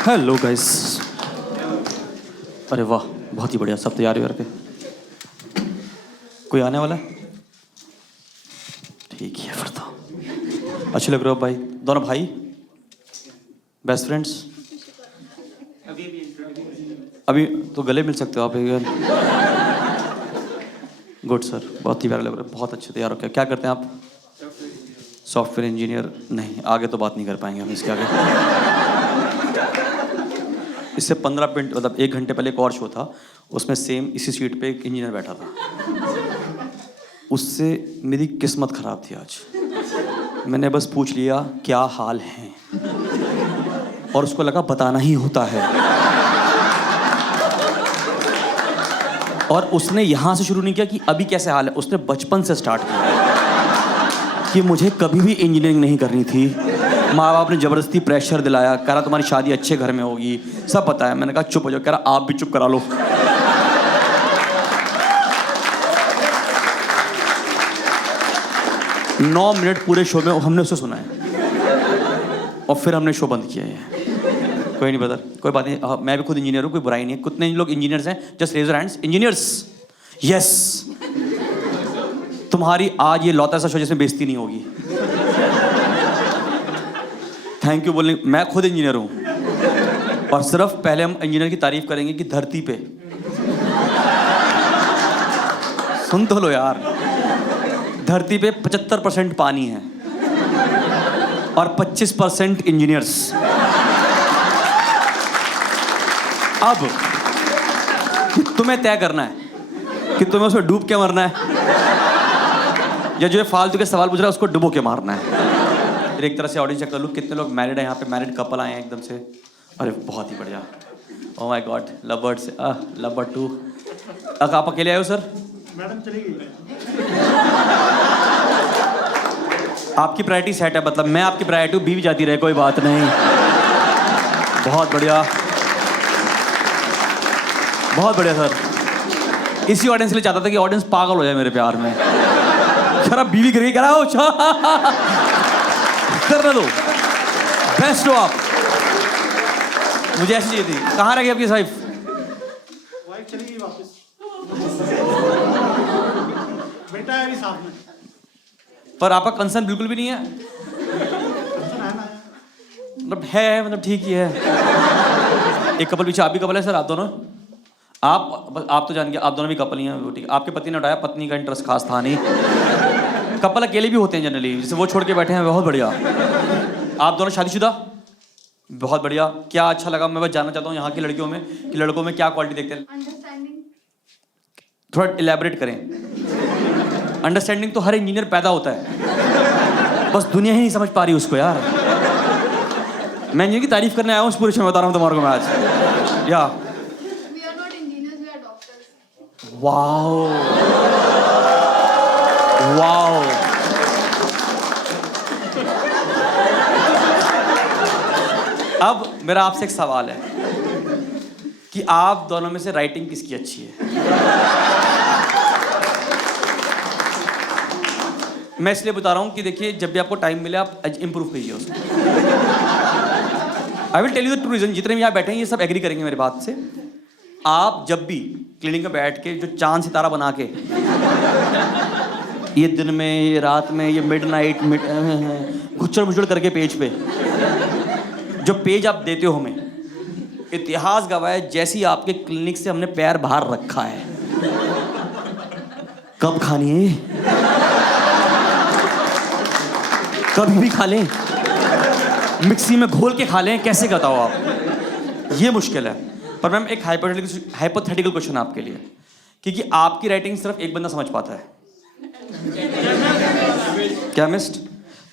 Hello guys. अरे वाह, बहुत ही बढ़िया, सब तैयारी करके। कोई आने वाला है? ठीक है फिर तो। अच्छे लग रहे हो भाई, दोनों भाई, बेस्ट फ्रेंड्स। अभी तो गले मिल सकते हो आप एक। गुड सर, बहुत ही प्यारा लग रहा है, बहुत अच्छे तैयार हो। क्या करते हैं आप? Software engineer? नहीं, आगे तो बात नहीं कर पाएंगे हम इसके आगे। इससे 15 मिनट मतलब 1 घंटे पहले एक और शो था, उसमें सेम इसी सीट पे एक इंजीनियर बैठा था। उससे मेरी किस्मत खराब थी आज। मैंने बस पूछ लिया क्या हाल है, और उसको लगा बताना ही होता है। और उसने यहाँ से शुरू नहीं किया कि अभी कैसे हाल है, उसने बचपन से स्टार्ट किया कि मुझे कभी भी इंजीनियरिंग नहीं करनी थी। माँ बाप ने ज़बरदस्ती प्रेशर दिलाया, कह रहा तुम्हारी शादी अच्छे घर में होगी, सब पता है। मैंने कहा चुप हो जाओ, कह रहा आप भी चुप करा लो। नौ मिनट पूरे शो में हमने उसे सुना है, और फिर हमने शो बंद किया है। कोई नहीं ब्रदर, कोई बात नहीं, मैं भी खुद इंजीनियर हूँ, कोई बुराई नहीं है। कितने लोग इंजीनियर्स हैं? Just raise your hands. Engineers, yes. तुम्हारी आज ये लौता सा शो जिसमें बेइज्जती नहीं होगी। थैंक यू बोलने। मैं खुद इंजीनियर हूँ, और सिर्फ पहले हम इंजीनियर की तारीफ करेंगे कि धरती पे, सुन तो लो यार, धरती पे 75% पानी है और 25% इंजीनियर्स। अब तुम्हें तय करना है कि तुम्हें उसमें डूब के मरना है, या जो ये फालतू के सवाल पूछ रहा है उसको डुबो के मारना है। फिर एक तरह से ऑडियंस चेक कर लूँ कितने लोग मैरिड हैं यहाँ पे, मैरिड कपल आए हैं एकदम से। अरे बहुत ही बढ़िया, oh my God, love bird से लव बर्ड 2। आप अकेले आए हो सर? मैडम चली गई। आपकी प्रायोरिटी सेट है, मतलब मैं आपकी प्रायोरिटी हूँ, बीवी जाती रहे कोई बात नहीं। बहुत बढ़िया, बहुत बढ़िया सर। इसी ऑडियंस के लिए चाहता था कि ऑडियंस पागल हो जाए मेरे प्यार में। कह रहा बीवी गिर गई, कह रहा करने दो, बेस्ट हो आप। मुझे ऐसी चाहिए थी। कहाँ रह गई आपकी वाइफ? वाइफ चली गई वापस। बेटा है अभी साथ में। पर आपका कंसर्न बिल्कुल भी नहीं है। मतलब है, मतलब ठीक ही है। एक कपल पीछे, आप भी कपल है सर? आप दोनों? आप तो जान गए, आप दोनों भी कपल ही हैं, ठीक। आपके पति ने उठाया, पत्नी का इंटरेस्ट खास था नहीं। कपल अकेले भी होते हैं जनरली, जैसे वो छोड़ के बैठे हैं, बहुत बढ़िया। आप दोनों शादीशुदा? बहुत बढ़िया। क्या अच्छा लगा, मैं बस जानना चाहता हूँ यहाँ की लड़कियों में कि लड़कों में क्या क्वालिटी देखते हैं? अंडरस्टैंडिंग। थोड़ा इलेबोरेट करें। अंडरस्टैंडिंग तो हर इंजीनियर पैदा होता है, बस दुनिया ही नहीं समझ पा रही उसको यार। मैं इंजीनियर की तारीफ करने आया हूँ, उस पूरे शो में बता रहा हूँ तुम्हारे को मैं आज। या We are not engineers, we are doctors. Wow, wow. अब मेरा आपसे एक सवाल है कि आप दोनों में से राइटिंग किसकी अच्छी है? मैं इसलिए बता रहा हूं कि देखिए, जब भी आपको टाइम मिले आप इंप्रूव कीजिए उसको। I will tell you the true reason. जितने भी यहाँ बैठे हैं ये सब एग्री करेंगे मेरी बात से। आप जब भी क्लिनिक में बैठ के जो चांद सितारा बना के, ये दिन में, ये रात में, ये मिडनाइट घुच्चड़ मुचड़ करके पेज पे जो पेज आप देते हो हमें, इतिहास गवाह है जैसी आपके क्लिनिक से हमने पैर बाहर रखा है। कब खानी है? कभी भी खा लें, मिक्सी में घोल के खा लें, कैसे बताओ आप? ये मुश्किल है। पर मैम एक हाइपोथेटिकल क्वेश्चन आपके लिए, क्योंकि आपकी राइटिंग सिर्फ एक बंदा समझ पाता है, केमिस्ट।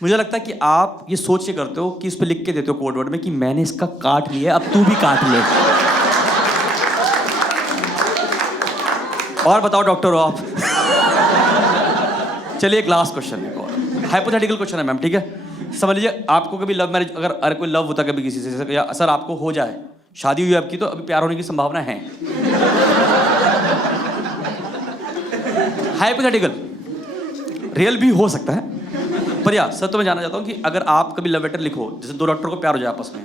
मुझे लगता है कि आप ये सोच के करते हो कि इस पे लिख के देते हो कोड वर्ड में कि मैंने इसका काट लिया, अब तू भी काट ले। और बताओ डॉक्टर हो आप। चलिए एक लास्ट क्वेश्चन है, हाइपोथेटिकल क्वेश्चन है मैम, ठीक है? समझ लीजिए आपको कभी लव मैरिज, अगर कोई लव होता कभी किसी से, या सर आपको हो जाए, शादी हुई आपकी, तो अभी प्यार होने की संभावना है? हाइपोथेटिकल, रियल भी हो सकता है। पर या सर, तो मैं जानना चाहता हूँ कि अगर आप कभी लव लेटर लिखो, जैसे दो डॉक्टर को प्यार हो जाए आपस में,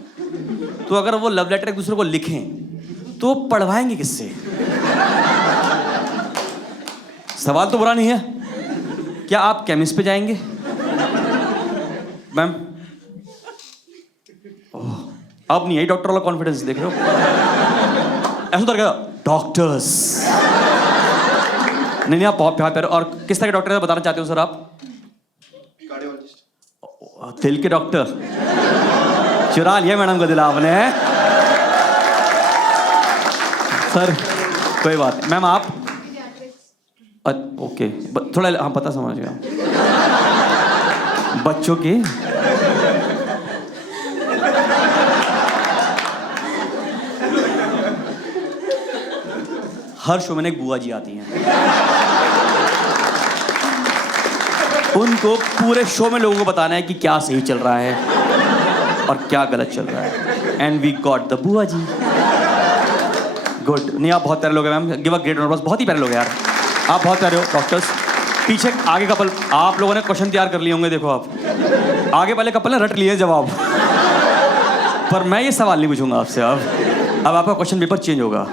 तो अगर वो लव लेटर एक दूसरे को लिखें तो पढ़वाएंगे किससे? सवाल तो बुरा नहीं है। क्या आप केमिस्ट पे जाएंगे मैम? अब नहीं है डॉक्टर वाला कॉन्फिडेंस, देख रहे हो? ऐसा उतर गया डॉक्टर्स। नहीं आप बहुत प्यार। और किस तरह के डॉक्टर बताना चाहते हो सर आप? कार्डियोलॉजिस्ट। दिल के डॉक्टर। चुरा लिया मैडम का दिल आपने। सर कोई बात नहीं। मैम आप? ओके थोड़ा हाँ पता समझ गया। बच्चों की हर शो में एक बुआ जी आती हैं, उनको पूरे शो में लोगों को बताना है कि क्या सही चल रहा है और क्या गलत चल रहा है। एंड वी गॉट द बुआ जी। गुड। नहीं आप बहुत प्यारे लोग हैं ma'am, give a great round of applause. बहुत ही प्यारे लोग हैं यार, आप बहुत प्यारे हो डॉक्टर्स। पीछे आगे कपल, आप लोगों ने क्वेश्चन तैयार कर लिए होंगे, देखो आप आगे वाले कपल ने रट लिए जवाब, पर मैं ये सवाल नहीं पूछूंगा आपसे। अब आपका क्वेश्चन पेपर चेंज होगा।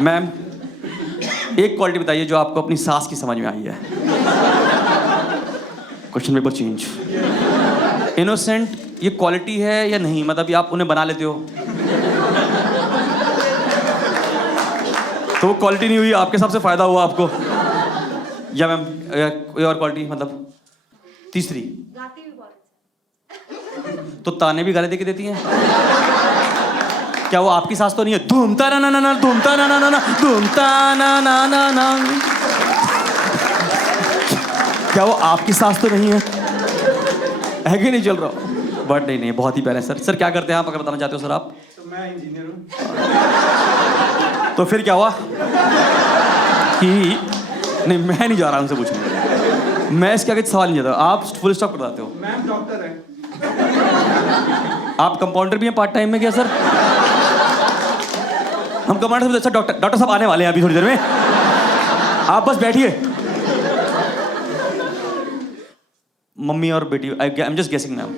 मैम एक क्वालिटी बताइए जो आपको अपनी सास की समझ में आई है। Question paper change. इनोसेंट ये क्वालिटी है या नहीं? मतलब ये आप उन्हें बना लेते हो तो वो क्वालिटी नहीं हुई, आपके हिसाब से फायदा हुआ आपको? या मैम कोई और क्वालिटी? मतलब तीसरी तो ताने भी गाली दे के देती हैं। क्या वो आपकी सास तो नहीं है? धूमता ना ना ना ना, धूमता ना ना ना ना, धूमता ना ना ना ना। क्या वो आपकी सास तो नहीं है? है कि नहीं चल रहा? बट नहीं बहुत ही प्यारे सर। सर क्या करते हैं आप, अगर बताना चाहते हो सर आप? तो मैं इंजीनियर हूँ। तो फिर क्या हुआ कि नहीं मैं नहीं जा रहा उनसे पूछने, मैं इसके आगे सवाल नहीं जाता, आप फुल स्टॉप कर देते हो। मैम डॉक्टर है। आप कंपाउंडर भी हैं पार्ट टाइम में क्या सर? हम कंपाउंडर से अच्छा डॉक्टर साहब आने वाले हैं अभी थोड़ी देर में, आप बस बैठिए। मम्मी और बेटी, I am just guessing ma'am.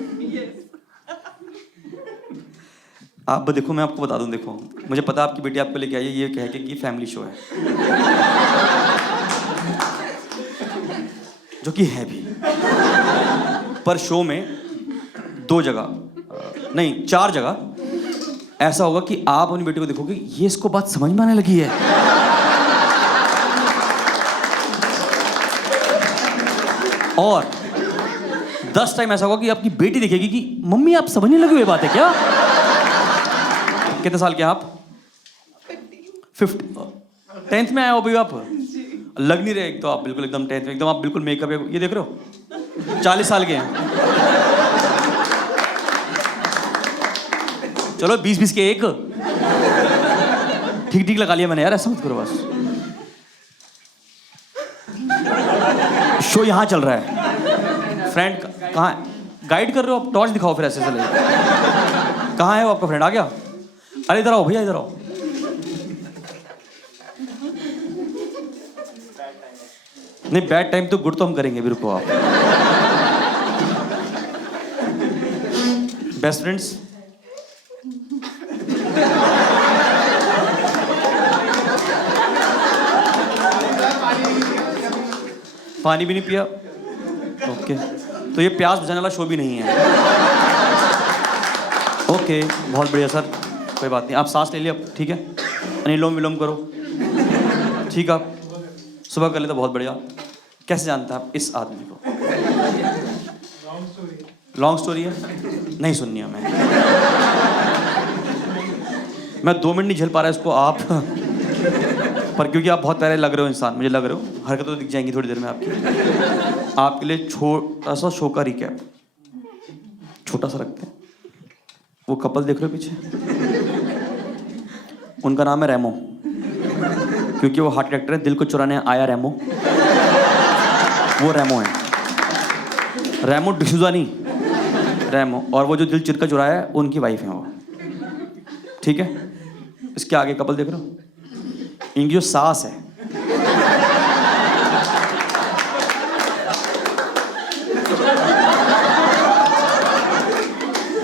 आप देखो मैं आपको बता दूं, देखो मुझे पता आपकी बेटी आपको लेके आई है ये कह के कि फैमिली शो है, जो कि है भी, पर शो में 2 जगह नहीं 4 जगह ऐसा होगा कि आप अपनी बेटी को देखोगे ये इसको बात समझ में आने लगी है। और 10 टाइम ऐसा होगा कि आपकी बेटी देखेगी कि मम्मी आप समझने लगे हुए बात है क्या? कितने साल के आप? 50। 10th में आए हो भाई आप? लग नहीं रहे एक तो आप बिल्कुल एकदम 10th में, एकदम आप बिल्कुल मेकअप है, ये देख रहे हो 40 साल के हैं। चलो 20-20 के एक ठीक लगा लिया मैंने यार, ऐसा मत करो बस। शो यहाँ चल रहा है। फ्रेंड कहाँ? गाइड कर रहे हो आप? टॉर्च दिखाओ फिर ऐसे चले। कहाँ है वो आपका फ्रेंड? आ गया? अरे इधर आओ भैया, इधर आओ। नहीं बैड टाइम तो गुड तो हम करेंगे, रुको आप। बेस्ट फ्रेंड्स पानी भी नहीं पिया? ओके तो ये प्यास बुझाने वाला शो भी नहीं है। ओके बहुत बढ़िया सर, कोई बात नहीं। आप सांस ले लिया ठीक है, अनुलोम विलोम करो ठीक है, आप सुबह कर ले तो बहुत बढ़िया। कैसे जानते हैं आप इस आदमी को? लॉन्ग स्टोरी है, नहीं सुननी है मैं 2 मिनट नहीं झेल पा रहा इसको आप। पर क्योंकि आप बहुत प्यारे लग रहे हो इंसान, मुझे लग रहे हो, हरकतें तो दिख जाएंगी थोड़ी देर में आपकी। आपके लिए छोटा सा शो का रिकैप, छोटा सा रखते हैं। वो कपल देख रहे हो पीछे, उनका नाम है रेमो, क्योंकि वो हार्ट अटैक है, दिल को चुराने आया रेमो, वो रेमो है। रेमो डिसूजा नहीं, रेमो। और वो जो दिल चिरका चुराया है उनकी वाइफ है वो, ठीक है। इसके आगे कपल देख रहे हो, इनकी जो सास है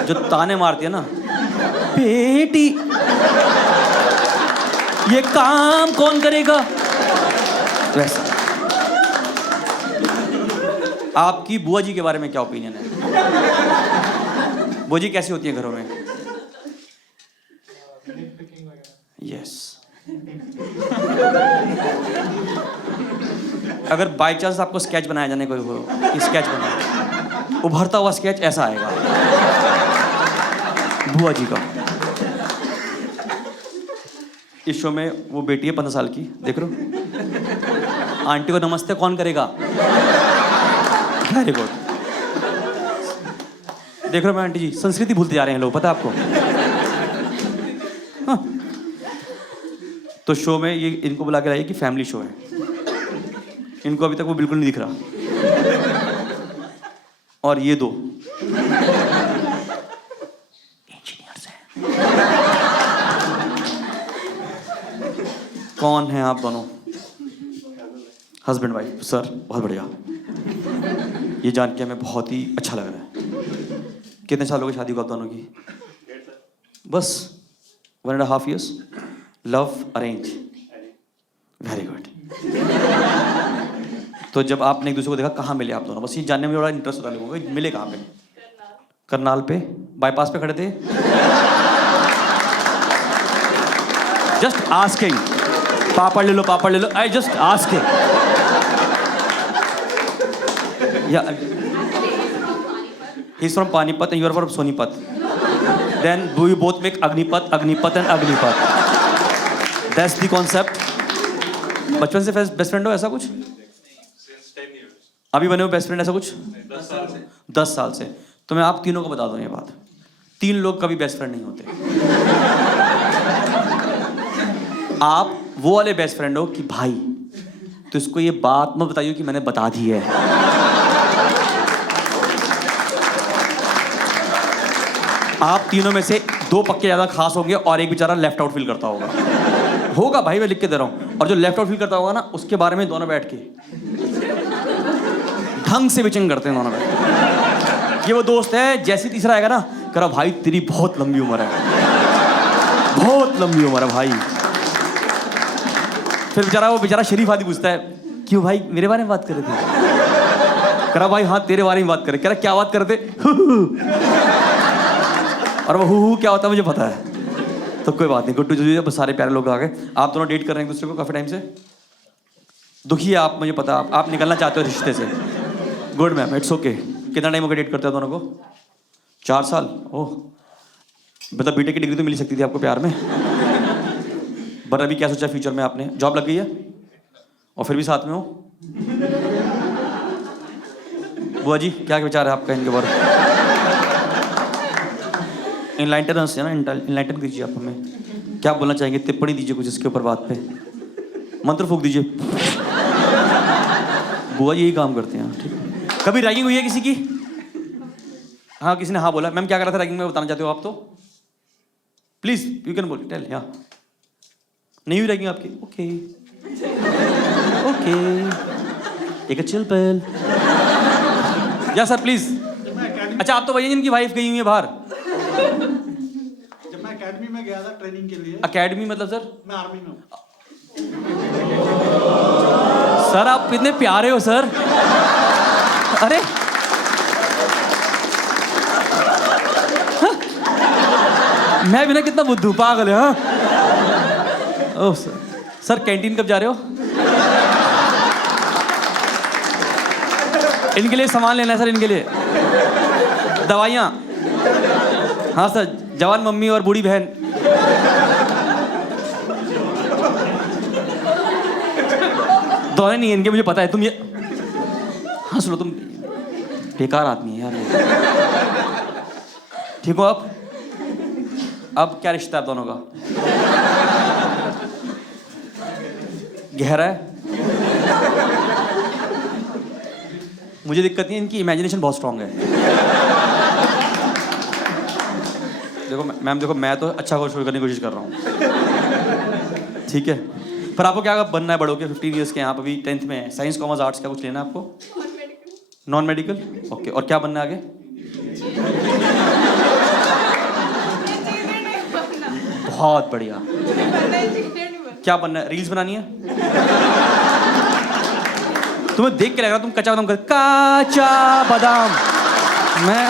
जो ताने मारती है ना, बेटी ये काम कौन करेगा? वैसा आपकी बुआ जी के बारे में क्या ओपिनियन है? बुआ जी कैसी होती है घरों में? यस अगर बाय चांस आपको स्केच बनाया जाने को स्केच बना उभरता हुआ स्केच ऐसा आएगा बुआ जी का। इस शो में वो बेटी है 15 साल की, देख रहे हो? आंटी को नमस्ते कौन करेगा? Very good. देख रहे हो मैं आंटी जी, संस्कृति भूलते जा रहे हैं लोग, पता है आपको? हाँ। तो शो में ये इनको बुला के लाइए कि फैमिली शो है। इनको अभी तक वो बिल्कुल नहीं दिख रहा। और ये दो इंजीनियर्स हैं। कौन हैं आप दोनों? Husband wife. सर बहुत बढ़िया, ये जान के हमें बहुत ही अच्छा लग रहा है। कितने साल हो गए शादी को आप दोनों की? बस 1.5 years। Love arrange? Very good. तो जब आपने एक दूसरे को देखा कहाँ मिले आप दोनों? बस ये जानने में बड़ा इंटरेस्ट होता है लोगों को, मिले कहाँ पे? करनाल पे बाईपास पे खड़े थे? Just asking. पापड़ ले लो, पापड़ ले लो। I just asking. या he's from Panipat and you are from Sonipat. Then do you both make Agnipat, Agnipat and Agnipat? That's the concept. बचपन से बेस्ट फ्रेंड हो ऐसा कुछ? अभी बने हो बेस्ट फ्रेंड ऐसा कुछ? 10 साल से। तो मैं आप तीनों को बता दूं ये बात, 3 लोग कभी बेस्ट फ्रेंड नहीं होते। आप वो वाले बेस्ट फ्रेंड हो कि भाई तो इसको ये बात मत बताइए कि मैंने बता दी है। आप तीनों में से 2 पक्के ज्यादा खास होंगे और एक बेचारा लेफ्ट आउट फील करता होगा भाई, मैं लिख के दे रहा हूं। और जो लेफ्ट आउट फील करता होगा ना, उसके बारे में दोनों बैठ के ढंग से विचिंग करते हैं दोनों बैठ के। ये वो दोस्त है, जैसे तीसरा आएगा ना, कह रहा भाई तेरी बहुत लंबी उम्र है, बहुत लंबी उम्र है भाई। फिर वो बेचारा शरीफ आदमी पूछता है क्यों भाई मेरे बारे में बात कर रहे थे? कह रहा भाई हाँ तेरे बारे में बात कर रहे। कह रहा क्या बात कर रहे थे? और वो हु क्या होता है मुझे पता है। तो कोई बात नहीं, गुड टू जी, बस सारे प्यारे लोग आ गए। आप दोनों डेट कर रहे हैं एक दूसरे को काफी टाइम से? दुखी है आप, मुझे पता। आप निकलना चाहते हो रिश्ते से। Good ma'am, it's okay. कितना टाइम हो गया डेट करते हो दोनों को? 4 साल। ओह, मतलब बीटेक की डिग्री तो मिल सकती थी आपको प्यार में। बट अभी क्या सोचा फ्यूचर में आपने? जॉब लग गई है और फिर भी साथ में हो? बुआ जी क्या विचार है आपका इनके बारे में? इनलाइटन है ना, इनलाइटन कीजिए आप हमें। क्या बोलना चाहेंगे? टिप्पणी दीजिए कुछ इसके ऊपर बात पे, मंत्र फूंक दीजिए। बुआ जी यही काम करते हैं। ठीक है, कभी रैगिंग हुई है किसी की? हाँ, किसी ने हाँ बोला। मैम क्या करा था रैगिंग में, बताना चाहते हो आप तो? प्लीज यू कैन बोल टेल। या नहीं हुई रैगिंग आपकी? ओके ओके, एक चिल पेल। या सर प्लीज। अच्छा, आप तो वही जिनकी वाइफ गई हुई है बाहर। जब मैं एकेडमी में गया था ट्रेनिंग के लिए। एकेडमी मतलब सर? मैं आर्मी में हूँ। सर आप इतने प्यारे हो सर। अरे हाँ? मैं भी ना कितना बुद्धू पागल है। हाँ ओह सर कैंटीन कब जा रहे हो? इनके लिए सामान लेना है सर, इनके लिए दवाइयाँ। हाँ सर, जवान मम्मी और बूढ़ी बहन। दोनों नहीं है इनके, मुझे पता है। तुम ये हाँ सुनो, तुम बेकार आदमी है यार। ठीक हो आप? अब क्या रिश्ता है आप दोनों का? गहरा है? मुझे दिक्कत नहीं है, इनकी इमेजिनेशन बहुत स्ट्रांग है। देखो मैम, देखो मैं तो अच्छा शो करने की कोशिश कर रहा हूँ, ठीक है? पर आपको क्या बनना है बड़ों के? 15 ईयर्स के हैं आप, अभी 10th में है। साइंस कॉमर्स आर्ट्स क्या कुछ लेना है आपको? Non medical. ओके, और क्या बनना है आगे? बहुत बढ़िया। क्या बनना है? रील्स बनानी है? तुम्हें देख के लग रहा तुम कच्चा बादाम कर, काचा बादाम। मैं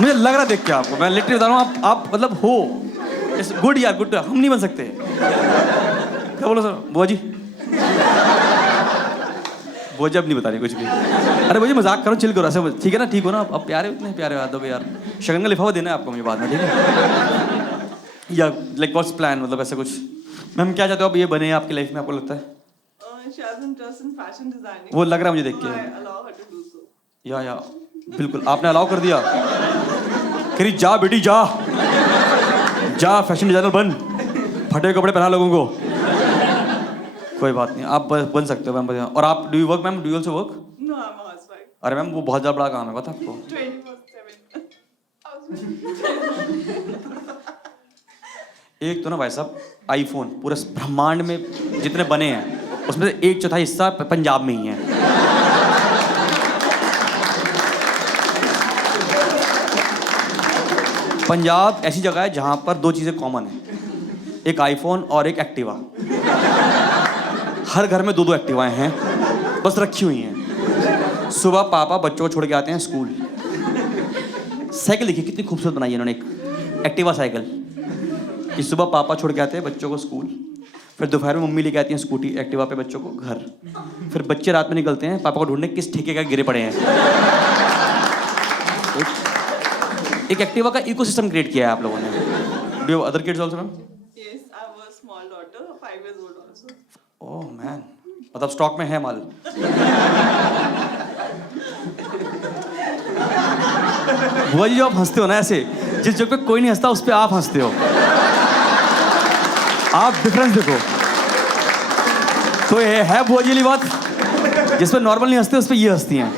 मुझे लग रहा देख के आपको, मैं लिटरली बता रहा हूँ, आप मतलब हो गुड यार, गुड। हम नहीं बन सकते। क्या बोलो सर? बुआ जी, बुआ जी अब नहीं बता रही कुछ भी। अरे बुआ जी मजाक करो, चिल करो, ऐसे ठीक है ना? ठीक हो ना? अब प्यारे, इतने प्यारे बात हो यार। शगन का लिफाफा देना है आपको मुझे बाद में, ठीक है? या लाइक व्हाट्स प्लान, मतलब ऐसा कुछ। मैम क्या चाहते हो आप ये बने आपकी लाइफ में, आपको लगता है? वो लग रहा है मुझे देख के। या बिल्कुल आपने अलाउ कर दिया। करी जा बेटी जा, जा फैशन डिजाइनर बन, फटे कपड़े पहना लोगों को। कोई बात नहीं, आप बन सकते हो मैम। और आप do you work ma'am? Do you also work? No, I'm a housewife. अरे मैम वो बहुत ज़्यादा बड़ा काम है, पता आपको? 24/7. एक तो ना भाई साहब, आईफोन पूरे ब्रह्मांड में जितने बने हैं उसमें से 1/4 हिस्सा पंजाब में ही है। पंजाब ऐसी जगह है जहाँ पर दो चीज़ें कॉमन हैं, एक आईफोन और एक एक्टिवा। हर घर में 2-2 एक्टिवाएं हैं, बस रखी हुई हैं। सुबह पापा बच्चों को छोड़ के आते हैं स्कूल। साइकिल देखिए कितनी खूबसूरत बनाई है इन्होंने, एक एक्टिवा साइकिल। कि सुबह पापा छोड़ के आते हैं बच्चों को स्कूल, फिर दोपहर में मम्मी लेके आती हैं स्कूटी एक्टिवा पे बच्चों को घर। फिर बच्चे रात में निकलते हैं पापा को ढूंढने किस ठेके का गिरे पड़े हैं। एक एक्टिवा का इकोसिस्टम क्रिएट किया है आप लोगों ने। Do you other kids also ma'am? Yes, I have a small daughter, 5 years old also. Oh man, मतलब स्टॉक में है माल। बुआ जी जो आप हंसते हो ना ऐसे, जिस जगह पे कोई नहीं हंसता उस पे आप हंसते हो। आप डिफरेंस देखो। तो ये है बुआ जी वाली बात, जिस पे नॉर्मल नहीं हंसते उस पे ये हंसती हैं।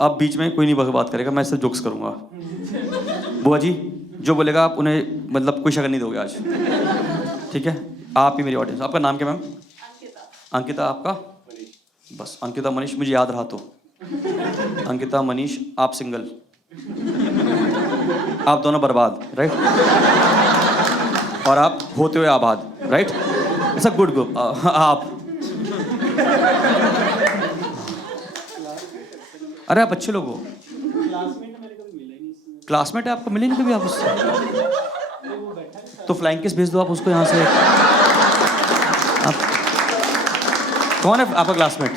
अब बीच में कोई नहीं बात करेगा, मैं सिर्फ जोक्स करूंगा। बुआ जी जो बोलेगा आप उन्हें मतलब कोई शक्ल नहीं दोगे आज, ठीक है? आप ही मेरी ऑडियंस। आपका नाम क्या मैम? अंकिता। आपका? बस अंकिता मनीष, मुझे याद रहा तो। अंकिता मनीष, आप सिंगल, आप दोनों बर्बाद, राइट? और आप होते हुए आबाद, राइट? ऐसा गुड गुड। आप अरे आप अच्छे लोग हो। क्लासमेट है आपको, मिले नहीं कभी आप उससे? तो फ्लाइंग किस भेज दो आप उसको यहाँ से। आप कौन है आपका क्लासमेट?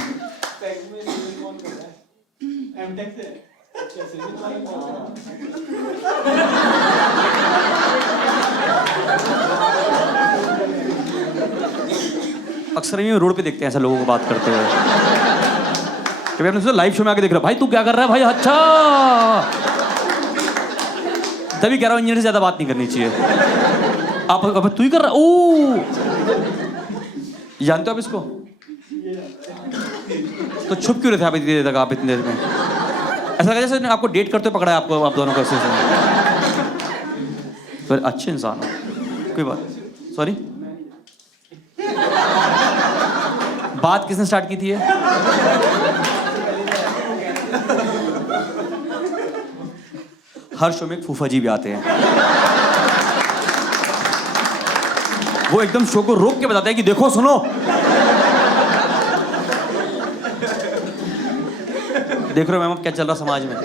अक्सर ये रोड पे देखते हैं ऐसा लोगों को बात करते हुए। कभी आपने सोचा लाइव शो में आके देख रहा भाई तू क्या कर रहा है भाई? अच्छा, तभी कह रहा हूँ इंजीनियर से ज्यादा बात नहीं करनी चाहिए। आप अब तू ही कर रहा? ओ जानते हो आप इसको? तो छुप क्यों रहे थे आप इतनी देर तक? आप इतनी देर में ऐसा लगा जैसे आपको डेट करते हुए पकड़ा है आपको, आप दोनों को ऐसे। फिर अच्छे इंसान हो, कोई बात। सॉरी, बात किसने स्टार्ट की थी ये? हर शो में एक फूफा जी भी आते हैं, वो एकदम शो को रोक के बताते हैं कि देखो सुनो। देख रहे हो मैम अब क्या चल रहा समाज में?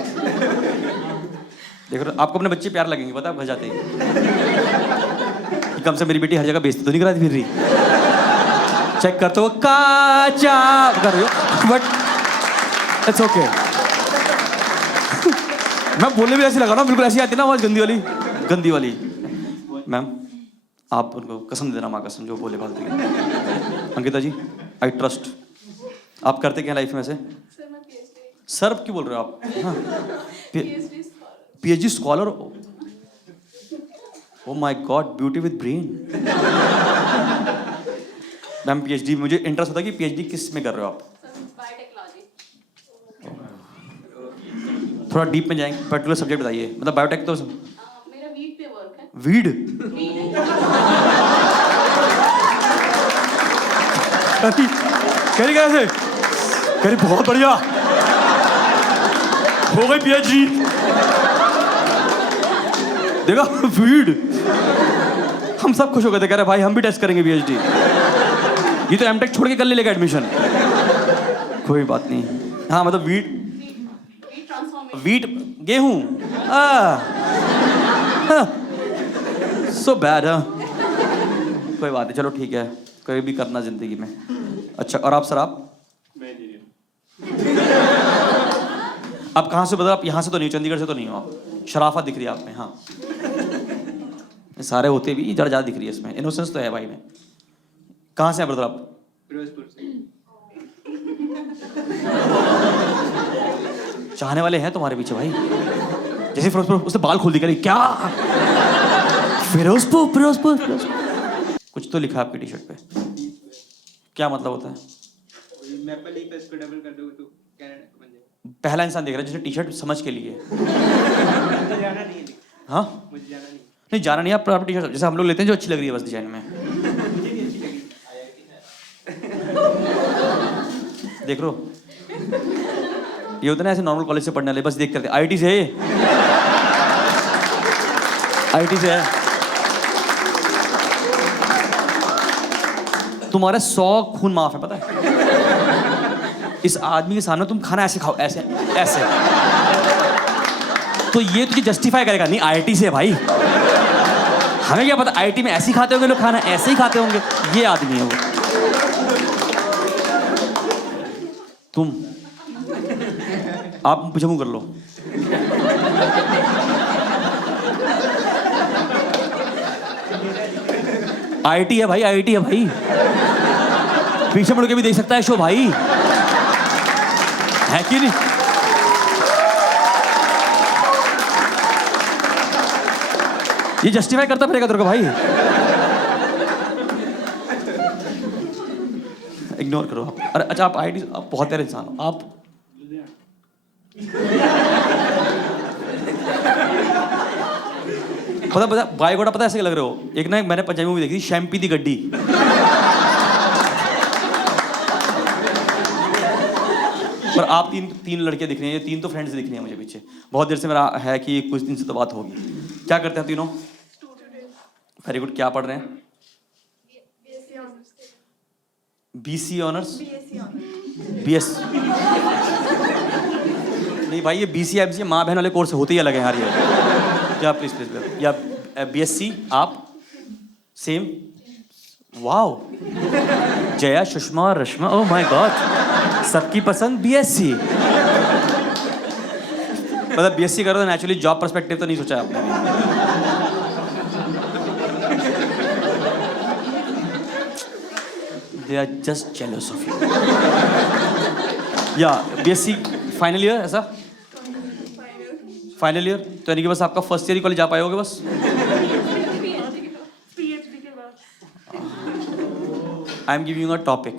देख रहे हो आपको अपने बच्चे प्यार लगेंगे, पता है, घर जाते ही। कम से मेरी बेटी हर जगह बेइज्जती तो नहीं कराती फिर रही। चेक करते हो काचा कर रही हो, बट इट्स ओके। मैं बोलने भी ऐसी लगा ना, बिल्कुल ऐसी आती ना आवाज, गंदी वाली, गंदी वाली। मैम आप उनको कसम देना, माँ कसम, जो बोले फालतू की। अंकिता जी आई ट्रस्ट। आप करते क्या लाइफ में से? सर मैं PhD सर क्यों बोल रहे हो आप? हाँ PhD scholar। PhD scholar. Oh my God, beauty with brain. Ma'am PhD, मुझे इंटरेस्ट होता है कि PhD किस में कर रहे हो आप? बायोटेक्नोलॉजी। थोड़ा डीप में जाएंगे, पर्टिकुलर सब्जेक्ट बताइए। मतलब बायोटेक तो मेरा वीड पे वर्क है। वीड करी कैसे? करी बहुत बढ़िया। हो गई पीएचडी। देखा वीड, हम सब खुश हो गए थे, कह रहे भाई हम भी टेस्ट करेंगे पीएचडी। ये तो एमटेक छोड़ के कर लेगा एडमिशन। कोई बात नहीं। हाँ मतलब वीट, वीट गेहूं, सो बैड। कोई बात नहीं, चलो ठीक है, कोई भी करना जिंदगी में। अच्छा, और आप सर? आप? मैं इंजीनियर। आप कहाँ से बता? आप यहाँ से तो नहीं, चंडीगढ़ से तो नहीं हो आप? शराफत दिख रही है आप में। हाँ सारे होते भी जरा ज़्यादा दिख रही है इसमें, इनोसेंस तो है भाई में। कहाँ से हैं ब्रदर आप? फिरोजपुर से। चाहने वाले हैं तुम्हारे पीछे भाई। जैसे फिरोजपुर, उसने बाल खोल दिया, क्या फिरोजपुर फिरोजपुर फिरोजपुर। कुछ तो लिखा आपकी टी शर्ट पे, क्या मतलब होता है? मैपल लीफ पे इस पे डबल कर दोगे तो कनाडा बन जाएगा। पहला इंसान देख रहा है जिसने टी शर्ट समझ के लिए। मुझे जाना नहीं है। हाँ मुझे जाना नहीं। नहीं जाना नहीं, आप टी शर्ट जैसे हम लोग लेते हैं जो अच्छी लग रही है बस डिजाइन में। मुझे नहीं अच्छी लगी। देख लो, ये होता है ना ऐसे नॉर्मल कॉलेज से पढ़ने वाले, बस देख करते आईटी से है ये, आईटी से है। तुम्हारे 100 खून माफ है पता है। इस आदमी के सामने तुम खाना ऐसे खाओ, ऐसे ऐसे, तो ये तुझे जस्टिफाई करेगा नहीं आईटी से है भाई। हमें क्या पता आईटी में ऐसे ही खाते होंगे लोग, खाना ऐसे ही खाते होंगे। ये आदमी है वो। तुम आप पीछे मुंह कर लो। आईटी है भाई, आईटी है भाई। पीछे मुड़ के भी देख सकता है शो भाई, है कि नहीं? ये जस्टिफाई करता फिरेगा तेरे को भाई। इग्नोर करो आप। अरे अच्छा, आप आईटी, आप बहुत प्यारे इंसान हो आप। पता बायोगोटा पता ऐसे लग रहे हो। एक ना मैंने पंजाबी मूवी देखी थी, शैम्पी दी गड्डी। पर आप तीन लड़के दिख रहे हैं, ये तीन तो फ्रेंड्स दिख रही हैं मुझे पीछे। बहुत देर से मेरा है कि कुछ दिन से तो बात होगी। क्या करते हैं तीनों? Very good. क्या पढ़ रहे हैं? BC honours, BS. नहीं भाई, ये बीसी एमसी माँ बहन वाले कोर्स होते ही अलग है यार ये। या प्लीज प्लीज, या बीएससी आप सेम? वाओ, जया, सुषमा और रश्मा, ओह माय गॉड, सबकी पसंद बीएससी। मतलब बीएससी करो तो नेचुरली जॉब पर्सपेक्टिव तो नहीं सोचा आपने? They are just jealous of you. या बीएससी फाइनल ईयर, ऐसा? फाइनल ईयर तो यानी कि बस आपका फर्स्ट ईयर ही कॉलेज जा पाए होगे बस। I am giving a topic,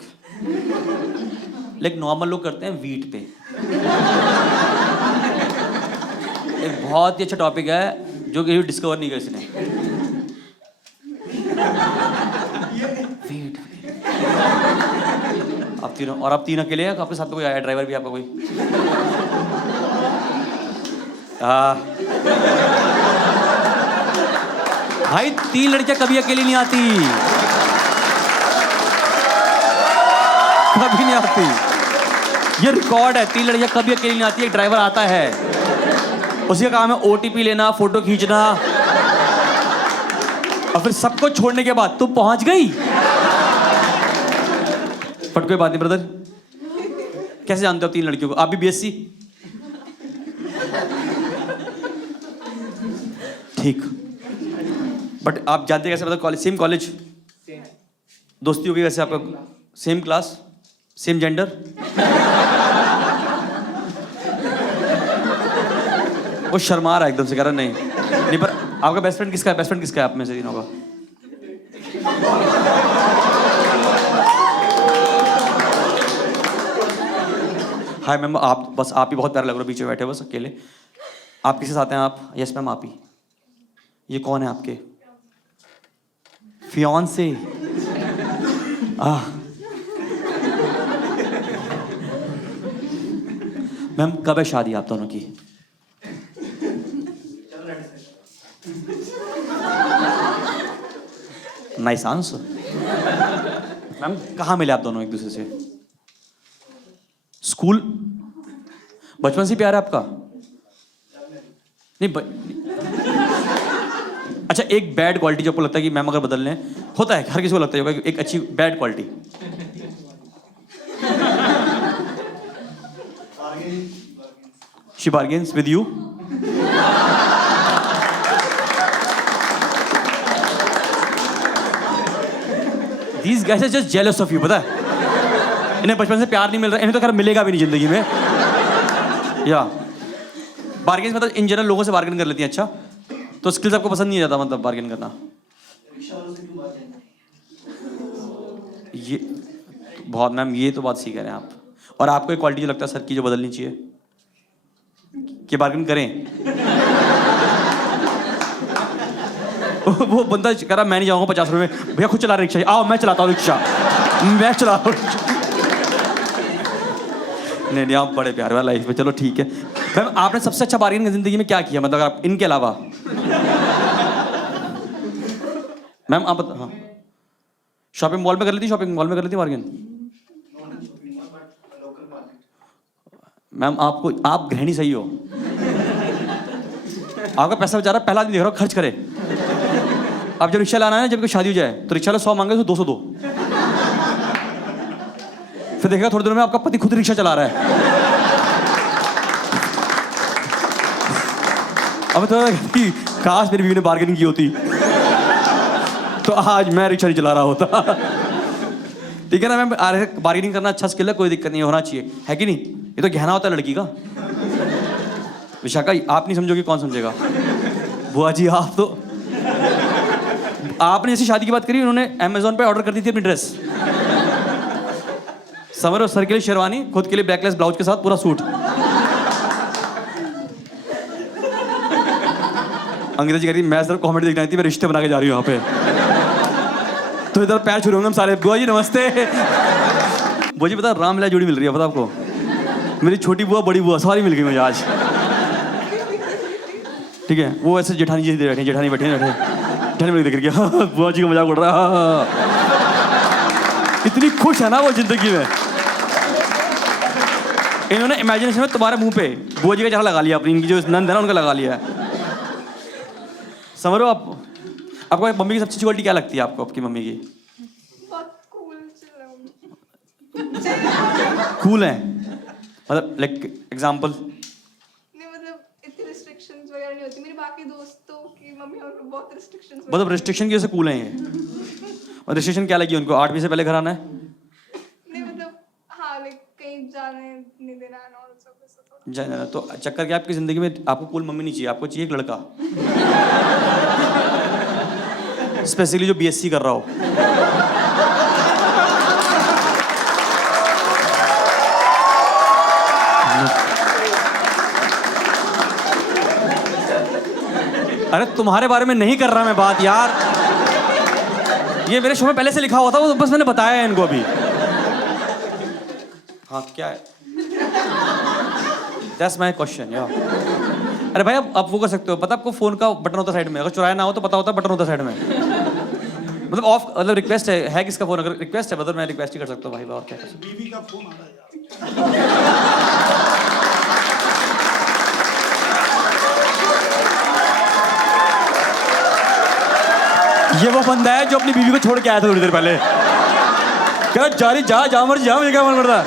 like normal लोग करते हैं वीट पे। एक बहुत ही अच्छा टॉपिक है जो कि डिस्कवर नहीं किया किसी ने। वीट। आप तीनों, और आप तीन अकेले हैं? आपके साथ में कोई आया? ड्राइवर भी आपका कोई? भाई 3 लड़कियां कभी अकेली नहीं आती, कभी नहीं आती। ये रिकॉर्ड है, 3 लड़कियां कभी अकेली नहीं आती। एक ड्राइवर आता है, उसी का काम है ओटीपी लेना, फोटो खींचना, और फिर सबको छोड़ने के बाद तुम पहुंच गई। बट कोई बात नहीं ब्रदर, कैसे जानते हो 3 लड़कियों को? आप भी बीएससी? ठीक, बट आप जानते कैसे? मतलब कॉलेज, सेम कॉलेज, दोस्ती होगी वैसे आपका? Same class, same gender? वो शर्मा रहा है एकदम से, कह रहा नहीं नहीं। पर आपका बेस्ट फ्रेंड किसका है? बेस्ट फ्रेंड किसका है आप में से तीनों का? हाय मैम, आप बस, आप ही बहुत प्यारे लग रहे हो, पीछे बैठे हो बस अकेले। आप किसके साथ हैं आप? यस मैम, आप ही। ये कौन है आपके? फियांसे? मैम कब है शादी आप दोनों की? Nice answer. मैम कहाँ मिले आप दोनों एक दूसरे से? स्कूल? बचपन से प्यार है आपका? नहीं अच्छा, एक बैड क्वालिटी जो आपको लगता है कि मैम अगर बदल लें, होता है हर किसी को लगता है होगा एक अच्छी bad quality. She bargains with you. These guys are just jealous of you, पता है? इन्हें बचपन से प्यार नहीं मिल रहा, इन्हें तो खैर मिलेगा भी नहीं जिंदगी में। या बार्गेन मतलब इन जनरल लोगों से बार्गेन कर लेती हैं। अच्छा, तो स्किल्स आपको पसंद नहीं आता मतलब बार्गेन करना? ये बहुत मैम, ये तो बात सही कह रहे हैं आप। और आपको एक क्वालिटी जो लगता है सर की जो बदलनी चाहिए कि बार्गेन करें। वो बंदा कह रहा मैं नहीं जाऊंगा 50 रुपये में, भैया खुद चला रहा रिक्शा, आओ मैं चलाता हूँ रिक्शा, मैं चला रहा हूँ। नहीं आप बड़े प्यार वाला लाइफ में, चलो ठीक है। मैम आपने सबसे अच्छा बार्गेन जिंदगी में क्या किया, मतलब आप इनके अलावा? मैम आप हाँ, शॉपिंग मॉल में कर लेती, शॉपिंग मॉल में कर लेती बार्गेन? मैम आपको, आप गृहिणी सही हो, आपका पैसा बेचारा पहला दिन देख रहा हो खर्च करे। अब जब रिक्शा लाना है ना, जब कोई शादी हो जाए तो रिक्शा वाला 100 मांगे तो 200 दो, फिर देखा थोड़ी देर में आपका पति खुद रिक्शा चला रहा है। अब तो काश मेरी बीवी ने बार्गेनिंग की होती तो आज मैं रिक्शा नहीं चला रहा होता। ठीक है ना मैम, बार्गेनिंग करना अच्छा स्किल है, कोई दिक्कत नहीं, होना चाहिए, है कि नहीं? ये तो गहना होता है लड़की का। विशाखा आप नहीं समझोगे कौन समझेगा? बुआ जी आप तो, आपने जैसी शादी की बात करी, उन्होंने अमेज़न पे ऑर्डर कर दी थी अपनी ड्रेस। समर और सर के लिए शेरवानी, खुद के लिए बैकलेस ब्लाउज के साथ पूरा सूट। अंग्रेजी कह रही मैं सिर्फ कॉमेडी देखना थी, मैं रिश्ते बना के जा रही हूँ यहाँ पे। तो इधर पैर छू रहे होंगे हम सारे। बुआ जी नमस्ते। बुआ जी पता रामलीला जोड़ी मिल रही है, पता आपको? मेरी छोटी बुआ बड़ी बुआ सारी मिल गई मुझे आज। ठीक है, वो ऐसे जेठानी जी बैठे, जेठानी बैठे जेठानी मेरी देख रही है, बुआ जी का मजाक उड़ रहा है। इतनी खुश है ना वो जिंदगी में। इन्होंने इमेजिनेशन में तुम्हारे मुंह पे बुआ जी का चेहरा लगा लिया, अपनी इनकी जो नंद है ना उनका लगा लिया है। समझो आप, आपको मम्मी की सबसे अच्छी क्वालिटी क्या लगती है आपको आपकी मम्मी की? बहुत कूल कूल है मतलब लाइक एग्जांपल? नहीं मतलब इतनी रिस्ट्रिक्शंस वगैरह नहीं होती। मेरी बाकी दोस्तों की मम्मी और बहुत रिस्ट्रिक्शंस, मतलब रिस्ट्रिक्शन की वजह से कूल है ये। और रिस्ट्रिक्शन क्या लगी उनको? 8 बजे से पहले घर आना है? नहीं मतलब हाँ, लाइक कहीं जाने नहीं देना है और सब ऐसा थोड़ा। जाना तो चक्कर क्या आपकी जिंदगी में? आपको कूल मम्मी नहीं चाहिए, आपको चाहिए एक लड़का स्पेशली जो बीएससी कर रहा हो। अरे तुम्हारे बारे में नहीं कर रहा मैं बात यार, ये मेरे शो में पहले से लिखा हुआ था, वो बस मैंने बताया है इनको अभी। हाँ क्या है? दैट्स माय क्वेश्चन यार। अरे भाई आप वो कर सकते हो, पता आपको फोन का बटन होता साइड में, अगर चुराया ना हो तो पता होता बटन होता साइड में। मतलब ऑफ, मतलब रिक्वेस्ट है किसका फोन? अगर रिक्वेस्ट है मतलब मैं रिक्वेस्ट ही कर सकता हूँ भाई, और क्या कर सकता हूँ? बीवी का फोन आ रहा है यार। ये वो बंदा है जो अपनी बीवी को छोड़ के आया था थोड़ी देर पहले, क्या जारी जा मर जा, मुझे क्या मन पड़ता।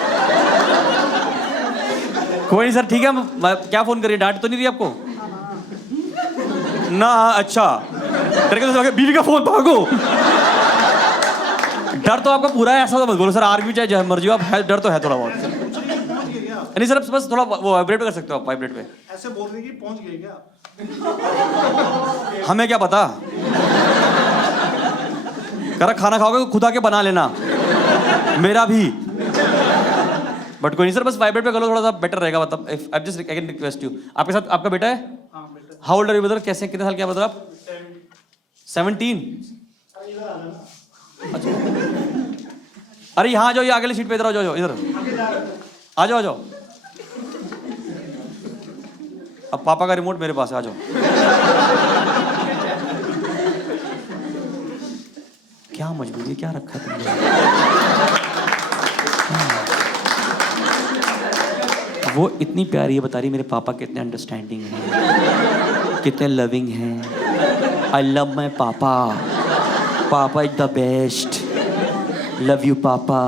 कोई नहीं सर, ठीक है। क्या फोन करिए, डांट तो नहीं रही आपको ना? अच्छा करके तो बीवी का फोन भागो। डर तो आपका पूरा है, ऐसा तो मत बोलो सर, आर्मी चाहे मर्जी हो आप, डर तो है थोड़ा बहुत। नहीं सर बस थोड़ा वो वाइब्रेट कर सकते हो आप, वाइब्रेट पे ऐसे बोल रही कि पहुंच गए क्या? हमें क्या पता। कर खाना खाओगे तो खुद आके बना लेना, मेरा भी। बट कोई नहीं सर, बस वाइब्रेट पे करो, थोड़ा सा बेटर रहेगा। मतलब I just I can request you. आपके साथ आपका बेटा है? हाँ बेटा। How old are you brother? कैसे, कितने साल के ब्रदर आप? 17। अच्छा अरे यहाँ आ जाओ, ये आगे सीट पे, इधर आ जाओ, इधर आ जाओ, आ जाओ। अब पापा का रिमोट मेरे पास है, आ जाओ। क्या मजबूरी, क्या रखा है तुमने? वो इतनी प्यारी है, बता रही मेरे पापा कितने अंडरस्टैंडिंग हैं, कितने लविंग हैं। आई लव माई पापा, पापा is the best, love you पापा।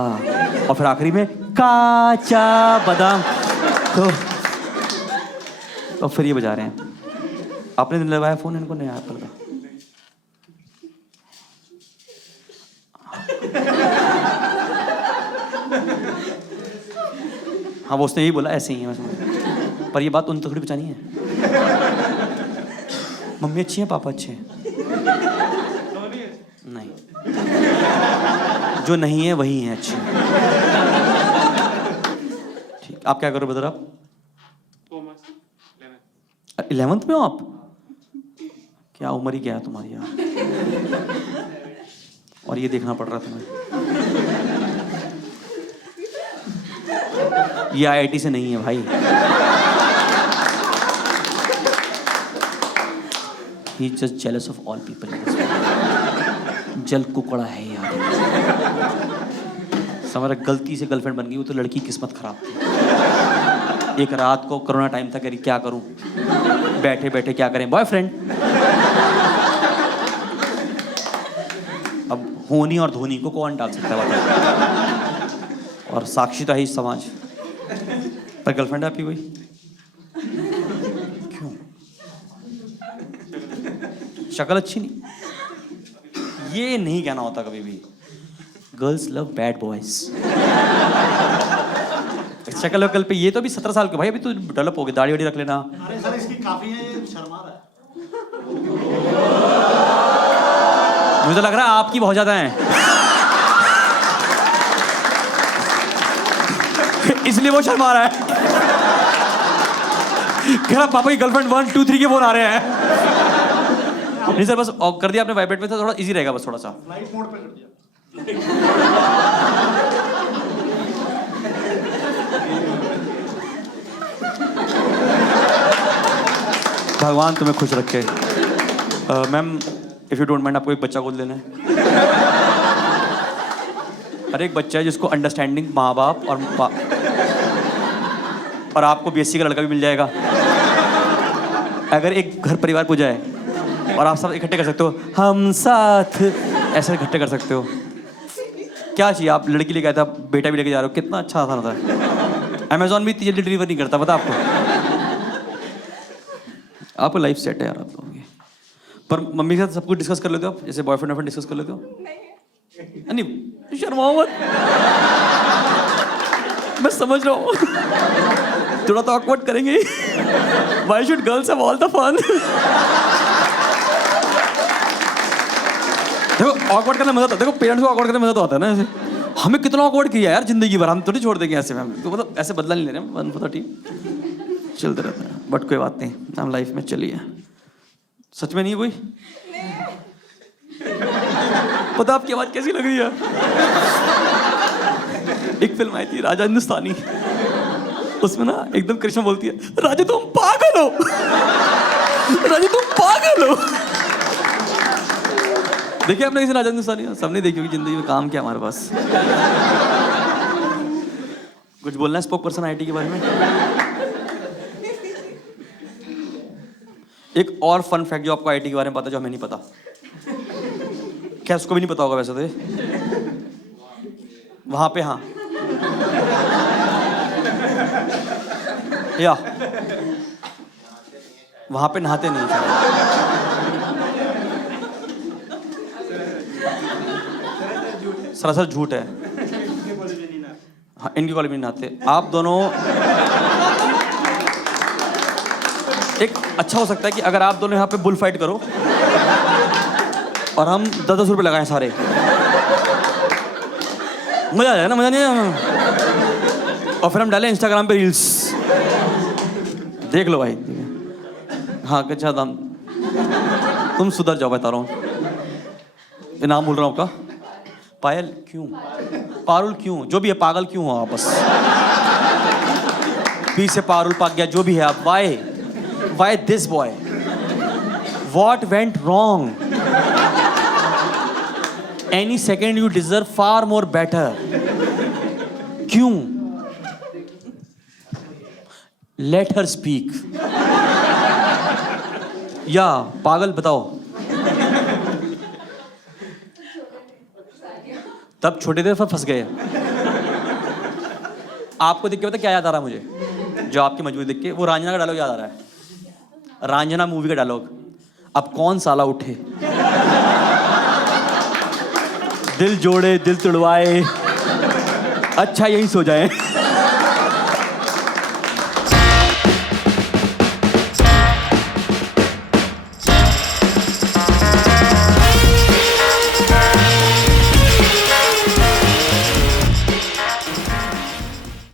और फिर आखिरी में काचा बादाम। तो फिर ये बजा रहे हैं। आपने लगाया फोन, इनको नहीं आया पता। हाँ वो उसने यही बोला, ऐसे ही है बस। पर ये बात उन तक थोड़ी पहुंचानी है। मम्मी अच्छी है, पापा अच्छे हैं? नहीं, जो नहीं है वही है अच्छे। ठीक, आप क्या करो ब्रदर? आप 11th में हो आप? क्या उम्र ही क्या है तुम्हारी यार। और ये देखना पड़ रहा तुम्हें। ये IIT से नहीं है भाई। He is just jealous of all people in this world. जल कुकड़ा है यार। हमारा गलती से गर्लफ्रेंड बन गई, वो तो लड़की किस्मत खराब थी। एक रात को कोरोना टाइम था, करी क्या करूं, बैठे बैठे क्या करें, बॉयफ्रेंड। अब होनी और धोनी को कौन डाल सकता है बताओ? और साक्षी तो है इस समाज पर। गर्लफ्रेंड आपकी कोई? क्यों? शक्ल अच्छी नहीं? ये नहीं कहना होता कभी भी। Girls love bad boys. शक्ल वक्ल पे ये तो अभी 17 साल के भाई, अभी तो डेवलप हो गई, दाढ़ी वाड़ी रख लेना। अरे सर इसकी काफी है, ये शर्मा रहा है। मुझे तो लग रहा है आपकी बहुत ज्यादा है। इसलिए वो शर्मा रहा है। कह रहा पापा की गर्लफ्रेंड 1 2 3 के फोन आ रहे हैं। नहीं सर, बस ऑफ कर दिया आपने वाइब्रेट में, तो थोड़ा इजी रहेगा, बस थोड़ा सा। फ्लाइट मोड पे कर दिया। भगवान तुम्हें खुश रखे। Ma'am if you don't mind, आपको एक बच्चा गोद लेना है। हर एक बच्चा है जिसको अंडरस्टैंडिंग माँ बाप और आपको BSc का लड़का भी मिल जाएगा। अगर एक घर परिवार पूजा है और आप सब इकट्ठे कर सकते हो, हम साथ, ऐसे इकट्ठे कर सकते हो। क्या चाहिए? आप लड़की लेके आए थे, बेटा भी लेके जा रहे हो, कितना अच्छा आसान होता है। अमेजोन भी जल्दी डिलीवर नहीं करता, पता आपको? आपको लाइफ सेट है यार आप लोगों की। पर मम्मी के साथ सब कुछ डिस्कस कर लेते हो आप, जैसे बॉयफ्रेंड वॉयफ्रेंड डिस्कस कर लेते हो? नहीं शर्माओ मत, मैं समझ रहा हूँ। थोड़ा तो ऑकवर्ड करेंगे। Why should girls have all the fun? देखो ऑकवर्ड करने मजा आता है, देखो पेरेंट्स को ऑकवर्ड करने मजा तो आता है ना। ऐसे हमें कितना ऑकवर्ड किया यार जिंदगी भर, हम थोड़ी छोड़ देंगे ऐसे में। तो मतलब ऐसे बदला नहीं ले रहे हैं, 1 for the team चलते रहता है। बट कोई बात नहीं, हम लाइफ में चलिए। सच में नहीं है कोई? पता आपकी आवाज कैसी लग रही है? एक फिल्म आई थी राजा हिंदुस्तानी, उसमें ना एकदम कृष्णा बोलती है, राजा तुम पागल हो, राजा तुम पागल हो। देखिए आपने किसी राजा हिंदुस्तानी? सबने देखी होगी। जिंदगी में काम क्या हमारे पास? कुछ बोलना है स्पोक पर्सन IIT के बारे में? एक और फन फैक्ट जो आपको IIT के बारे में पता है, जो हमें नहीं पता, क्या उसको भी नहीं पता होगा वैसे तो। वहां पे हाँ या वहां पे नहाते नहीं थे। सरासर झूठ है। हाँ, इनकी कॉलेज में नहाते। आप दोनों एक अच्छा हो सकता है कि अगर आप दोनों यहाँ पे बुल फाइट करो और हम 10-10 रुपए लगाएं सारे, मजा आ जाएगा ना? मजा नहीं आया? और फिर हम डालें इंस्टाग्राम पे रील्स, देख लो भाई। हाँ अच्छा दाम, तुम सुधर जाओ, बता रहा हूँ। नाम बोल रहा हूँ आपका, पायल क्यों, पारुल क्यों, जो भी है, पागल क्यों हो आप? बस पी से पारुल पाक गया, जो भी है आप। Why this boy, what went wrong? Any second you deserve for more better. क्यों? Let her speak. या पागल बताओ. तब छोटे थे, फंस गए. आपको देख के पता क्या याद आ रहा मुझे? जो आपकी मजबूरी देख के, वो रांझना का डायलॉग याद आ रहा है. रांझना मूवी का डायलॉग. अब कौन साला उठे, दिल जोड़े दिल तुड़वाए, अच्छा यहीं सो जाए.